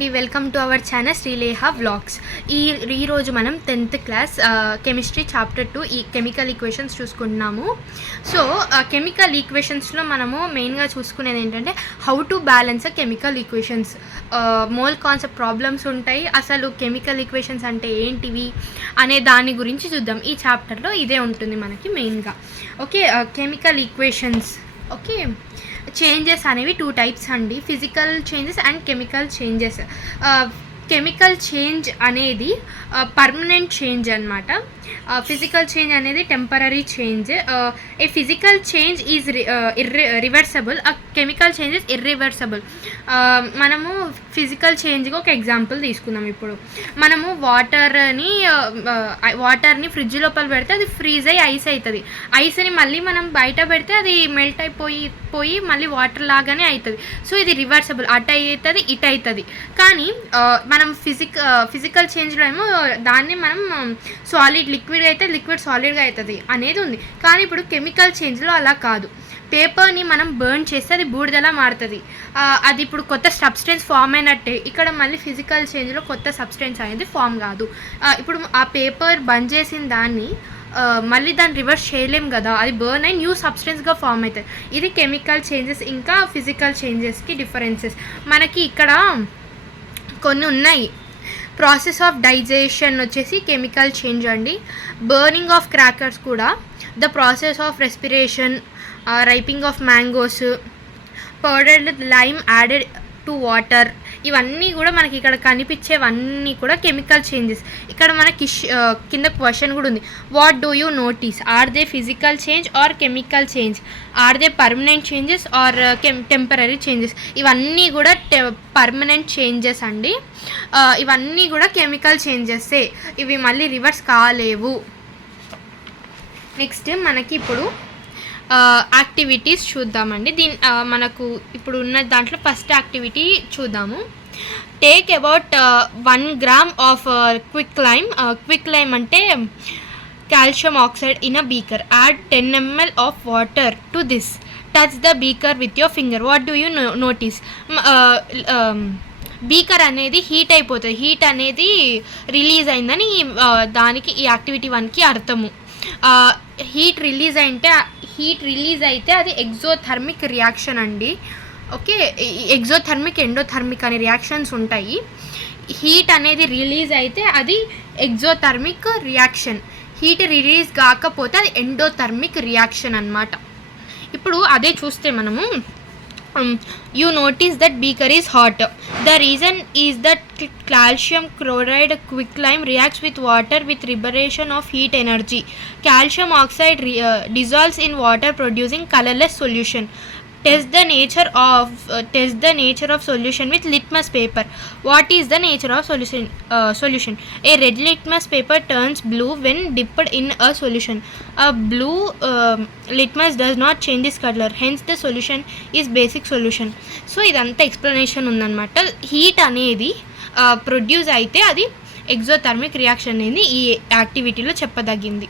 అండి, welcome to our channel Srileha vlogs. ఈరోజు మనం 10th క్లాస్ కెమిస్ట్రీ చాప్టర్ 2 ఈ కెమికల్ ఈక్వేషన్స్ చూసుకుంటున్నాము. సో కెమికల్ ఈక్వేషన్స్లో మనము మెయిన్గా చూసుకునేది ఏంటంటే how to balance chemical equations. Mole concept problems ఉంటాయి, అసలు కెమికల్ ఈక్వేషన్స్ అంటే ఏంటివి అనే దాని గురించి చూద్దాం. ఈ చాప్టర్లో ఇదే ఉంటుంది మనకి మెయిన్గా. Okay, chemical equations. Okay, changes అనేవి 2 టైప్స్ అండి, physical changes and chemical changes. Chemical change అనేది పర్మనెంట్ చేంజ్ అనమాట. ఫిజికల్ చేంజ్ అనేది temporary change. A physical change is reversible, chemical change is irreversible. మనము ఫిజికల్ చేంజ్కి ఒక ఎగ్జాంపుల్ తీసుకుందాం. ఇప్పుడు మనము వాటర్ని ఫ్రిడ్జ్ లోపల పెడితే అది ఫ్రీజ్ అయ్యి ఐస్ అవుతుంది. ఐస్ని మళ్ళీ మనం బయట పెడితే అది మెల్ట్ అయిపోయి మళ్ళీ వాటర్ లాగానే అవుతుంది. సో ఇది రివర్సబుల్, అటు అవుతుంది ఇటు అవుతుంది. కానీ మనం ఫిజికల్ చేంజ్లో ఏమో దాన్ని మనం సాలిడ్ లిక్విడ్ అయితే లిక్విడ్ సాలిడ్గా అవుతుంది అనేది ఉంది. కానీ ఇప్పుడు కెమికల్ చేంజ్లో అలా కాదు. పేపర్ని మనం బర్న్ చేస్తే అది బూడిదలా మారుతుంది. అది ఇప్పుడు కొత్త సబ్స్టెన్స్ ఫామ్ అయినట్టే. ఇక్కడ మళ్ళీ ఫిజికల్ చేంజ్లో కొత్త సబ్స్టెన్స్ అనేది ఫామ్ కాదు. ఇప్పుడు ఆ పేపర్ బంద్ చేసిన దాన్ని మళ్ళీ దాన్ని రివర్స్ చేయలేం కదా, అది బర్న్ అయి న్యూ సబ్స్టెన్స్గా ఫామ్ అవుతుంది. ఇది కెమికల్ చేంజెస్ ఇంకా ఫిజికల్ చేంజెస్కి డిఫరెన్సెస్. మనకి ఇక్కడ కొన్ని ఉన్నాయి. ప్రాసెస్ ఆఫ్ డైజెషన్ వచ్చేసి కెమికల్ చేంజ్ అండి. బర్నింగ్ ఆఫ్ క్రాకర్స్ కూడా. The process of respiration, ripening of mangoes, powdered lime added to water, ఇవన్నీ కూడా మనకి ఇక్కడ కనిపించేవన్నీ కూడా కెమికల్ చేంజెస్. ఇక్కడ మనకి కింద క్వశ్చన్ కూడా ఉంది. What do you notice? Are they physical change or chemical change? Are they permanent changes or temporary changes? ఇవన్నీ కూడా పర్మనెంట్ చేంజెస్ అండి. ఇవన్నీ కూడా కెమికల్ చేంజెస్సే, ఇవి మళ్ళీ రివర్స్ కాలేవు. నెక్స్ట్ మనకి ఇప్పుడు యాక్టివిటీస్ చూద్దామండి. మనకు ఇప్పుడు ఉన్న దాంట్లో ఫస్ట్ యాక్టివిటీ చూద్దాము. Take about 1 gram of quick lime. Quick lime అంటే calcium oxide in a beaker. Add 10 ml of water to this. Touch the beaker with your finger. What do you notice? Beaker అనేది heat అయిపోతుంది. Heat అనేది release అయిందని దానికి ఈ activity 1కి అర్థము. Heat release అయితే అది ఎగ్జోథర్మిక్ రియాక్షన్ అండి. ఓకే, ఎగ్జోథర్మిక్ ఎండోథర్మిక్ అనే రియాక్షన్స్ ఉంటాయి. హీట్ అనేది రిలీజ్ అయితే అది ఎగ్జోథర్మిక్ రియాక్షన్. హీట్ రిలీజ్ కాకపోతే అది ఎండోథర్మిక్ రియాక్షన్ అన్నమాట. ఇప్పుడు అదే చూస్తే మనము you notice that beaker is hot. The reason is that calcium chloride quicklime reacts with water with liberation of heat energy. Calcium oxide dissolves in water producing colorless solution. Test the nature of solution with litmus paper. What is the nature of solution? A red litmus paper turns blue when dipped in a solution. A blue litmus does not change its color, hence the solution is basic solution. So ఇదంతా explanation ఉందన్నమాట. Heat అనేది produce అయితే అది exothermic reaction అనేది ఈ యాక్టివిటీలో చెప్పదగింది.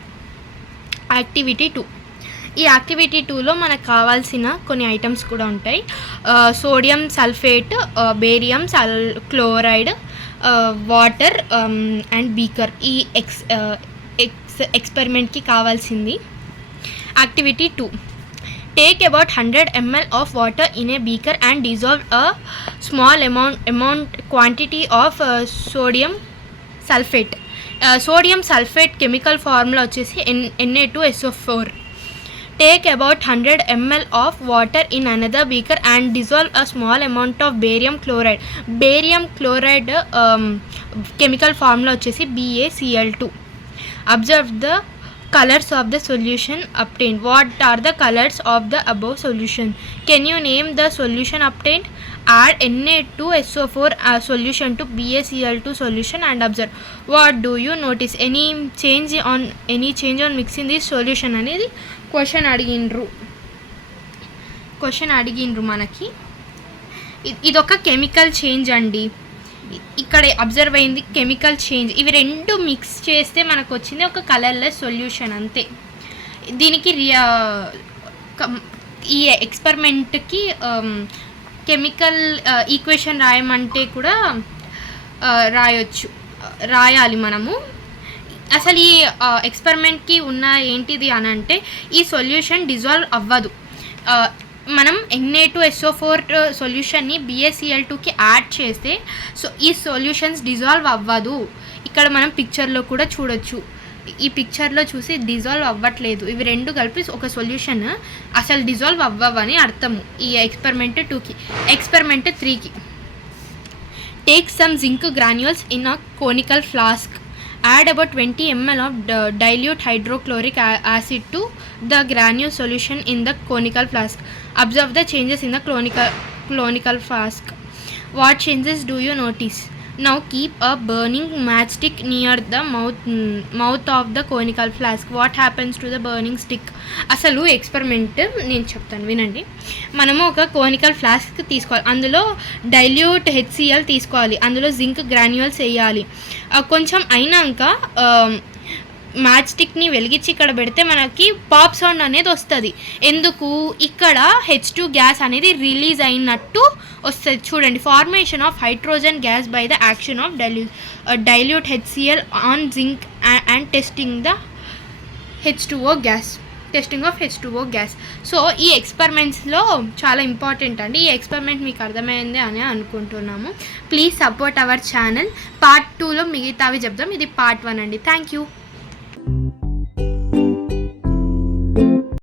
Activity 2. ఈ activity 2లో మనకు కావాల్సిన కొన్ని ఐటమ్స్ కూడా ఉంటాయి. Sodium sulphate, barium chloride, water and beaker. ఈ ఎక్స్పెరిమెంట్కి కావాల్సింది. Activity 2. Take about 100 ml of water in a beaker and dissolve a small quantity of sodium sulfate. Sodium sulfate chemical formula వచ్చేసి Na2SO4. Take about 100 ml of water in another beaker and dissolve a small amount of barium chloride. Barium chloride chemical formula వచ్చేసి BaCl2. Observe the colors of the solution obtained. What are the colors of the above solution? Can you name the solution obtained? Add Na2SO4 solution to BaCl2 solution and observe. What do you notice? Any change on mixing this solution అనేది question అడిగిండ్రు మనకి. ఇదొక chemical change అండి. ఇక్కడ observe అయింది chemical change. ఇవి రెండు mix చేస్తే మనకు వచ్చింది ఒక కలర్లెస్ సొల్యూషన్ అంతే. దీనికి ఈ ఎక్స్పెరిమెంట్కి కెమికల్ ఈక్వేషన్ రాయమంటే కూడా రాయాలి మనము. అసలు ఈ ఎక్స్పెరిమెంట్కి ఉన్న ఏంటిది అని అంటే ఈ సొల్యూషన్ డిజాల్వ్ అవ్వదు. మనం Na2SO4 సొల్యూషన్ని BaCl2కి యాడ్ చేస్తే ఈ సొల్యూషన్స్ డిజాల్వ్ అవ్వదు. ఇక్కడ మనం పిక్చర్లో కూడా చూడొచ్చు. ఈ పిక్చర్లో చూసి డిజాల్వ్ అవ్వట్లేదు. ఇవి రెండు కలిపి ఒక సొల్యూషన్ అసలు డిజాల్వ్ అవ్వవని అర్థము ఈ ఎక్స్పెరిమెంట్ 2కి. ఎక్స్పెరిమెంట్ 3కి take some zinc granules in a conical flask. Add about 20 ml of dilute hydrochloric acid to the granule solution in the conical flask. Observe the changes in the conical flask. What changes do you notice? Now keep a burning matchstick near the mouth of the conical flask. What happens to the burning stick? అసలు experiment నేను చెప్తాను వినండి. మనము ఒక conical flask తీసుకోవాలి. అందులో dilute HCl తీసుకోవాలి. అందులో జింక్ గ్రాన్యూల్స్ వేయాలి. కొంచెం అయినాక మ్యాచ్ స్టిక్ని వెలిగించి ఇక్కడ పెడితే మనకి పాప్ సౌండ్ అనేది వస్తుంది. ఎందుకు? ఇక్కడ H2 గ్యాస్ అనేది రిలీజ్ అయినట్టు వస్తుంది. చూడండి, formation of hydrogen gas by the action of dilute HCl on zinc and testing of H2O gas. So ఈ ఎక్స్పెరిమెంట్స్లో చాలా ఇంపార్టెంట్ అండి. ఈ ఎక్స్పెరిమెంట్ మీకు అర్థమైంది అని అనుకుంటున్నాము. Please support our channel. Part 2లో మిగతావి చెప్దాం. ఇది పార్ట్ 1 అండి. Thank you.